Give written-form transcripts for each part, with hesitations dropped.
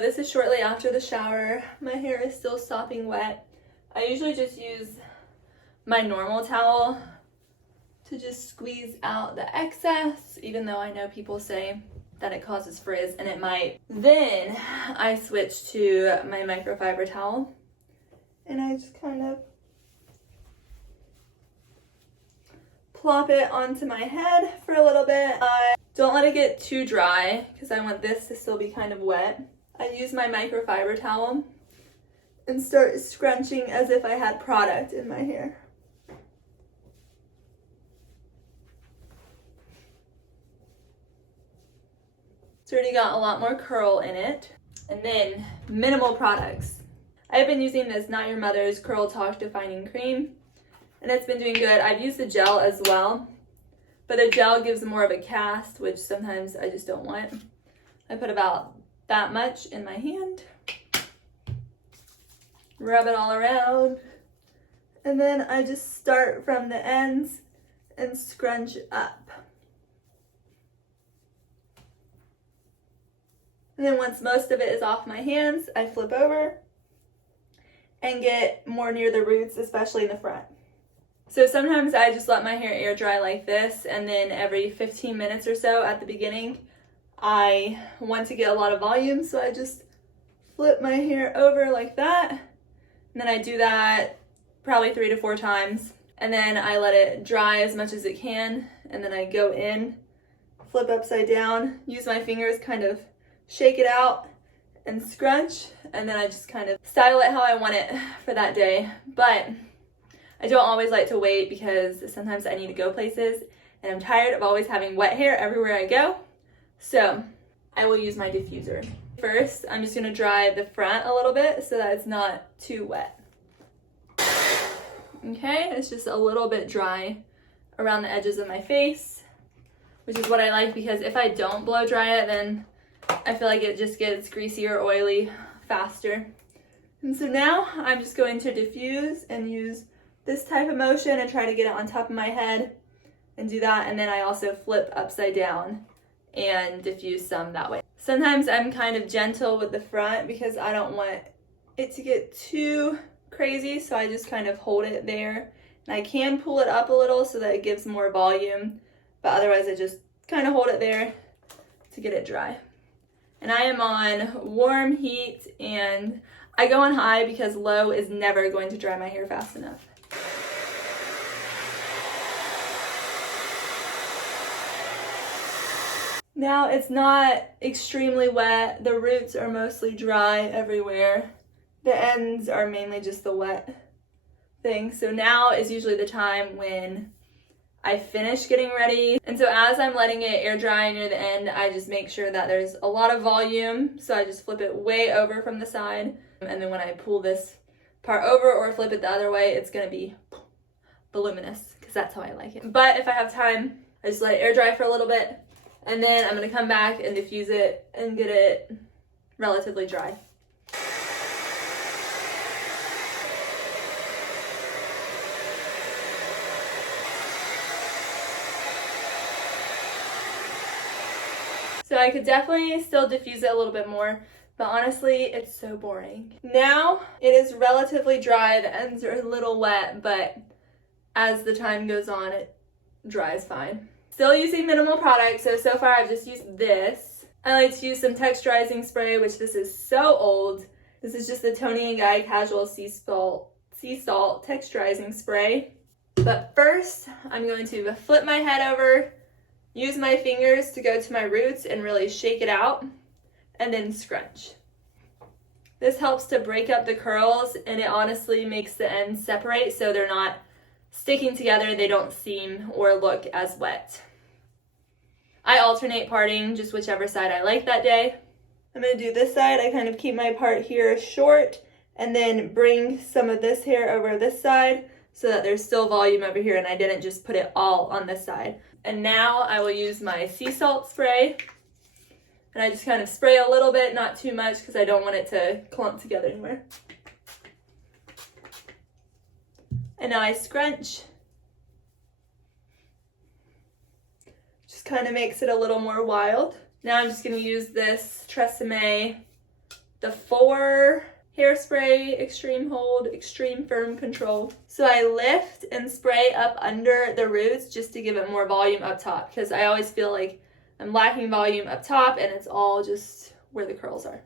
This is shortly after the shower. My hair is still sopping wet. I usually just use my normal towel to just squeeze out the excess, even though I know people say that it causes frizz, and it might. Then I switch to my microfiber towel, and I just kind of plop it onto my head for a little bit. I don't let it get too dry because I want this to still be kind of wet. I use my microfiber towel and start scrunching as if I had product in my hair. It's already got a lot more curl in it. And then minimal products. I've been using this Not Your Mother's Curl Talk Defining Cream, and it's been doing good. I've used the gel as well, but the gel gives more of a cast, which sometimes I just don't want. I put about that much in my hand, rub it all around, and then I just start from the ends and scrunch up. And then once most of it is off my hands, I flip over and get more near the roots, especially in the front. So sometimes I just let my hair air dry like this, and then every 15 minutes or so at the beginning, I want to get a lot of volume, so I just flip my hair over like that. And then I do that probably 3 to 4 times. And then I let it dry as much as it can. And then I go in, flip upside down, use my fingers, kind of shake it out and scrunch. And then I just kind of style it how I want it for that day. But I don't always like to wait because sometimes I need to go places. And I'm tired of always having wet hair everywhere I go. So I will use my diffuser. First, I'm just gonna dry the front a little bit so that it's not too wet. Okay, it's just a little bit dry around the edges of my face, which is what I like because if I don't blow dry it, then I feel like it just gets greasy or oily faster. And so now I'm just going to diffuse and use this type of motion and try to get it on top of my head and do that. And then I also flip upside down and diffuse some that way. Sometimes I'm kind of gentle with the front because I don't want it to get too crazy, so I just kind of hold it there. And I can pull it up a little so that it gives more volume, but otherwise I just kind of hold it there to get it dry. And I am on warm heat, and I go on high because low is never going to dry my hair fast enough. Now it's not extremely wet. The roots are mostly dry everywhere. The ends are mainly just the wet thing. So now is usually the time when I finish getting ready. And so as I'm letting it air dry near the end, I just make sure that there's a lot of volume. So I just flip it way over from the side. And then when I pull this part over or flip it the other way, it's gonna be voluminous because that's how I like it. But if I have time, I just let it air dry for a little bit. And then I'm gonna come back and diffuse it and get it relatively dry. So I could definitely still diffuse it a little bit more, but honestly, it's so boring. Now it is relatively dry. The ends are a little wet, but as the time goes on, it dries fine. Still using minimal products, so far I've just used this. I like to use some texturizing spray, which this is so old. This is just the Tony & Guy Casual Sea Salt Texturizing Spray. But first, I'm going to flip my head over, use my fingers to go to my roots and really shake it out, and then scrunch. This helps to break up the curls, and it honestly makes the ends separate so they're not sticking together, they don't seem or look as wet. I alternate parting just whichever side I like that day. I'm going to do this side. I kind of keep my part here short and then bring some of this hair over this side so that there's still volume over here and I didn't just put it all on this side. And now I will use my sea salt spray. And I just kind of spray a little bit, not too much because I don't want it to clump together anywhere. And now I scrunch. Just kind of makes it a little more wild. Now I'm just going to use this Tresemme the 4 hairspray, extreme hold, extreme firm control. So I lift and spray up under the roots just to give it more volume up top, because I always feel like I'm lacking volume up top and it's all just where the curls are.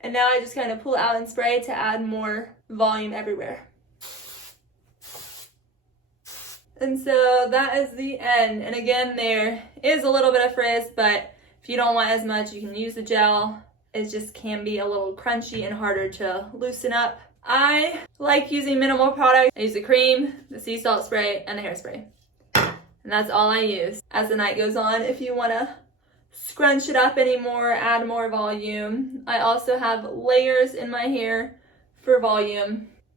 And now I just kind of pull out and spray to add more volume everywhere. And so that is the end. And again, there is a little bit of frizz, but if you don't want as much, you can use the gel. It just can be a little crunchy and harder to loosen up. I like using minimal product. I use the cream, the sea salt spray, and the hairspray. And that's all I use. As the night goes on, if you want to scrunch it up anymore, add more volume. I also have layers in my hair for volume.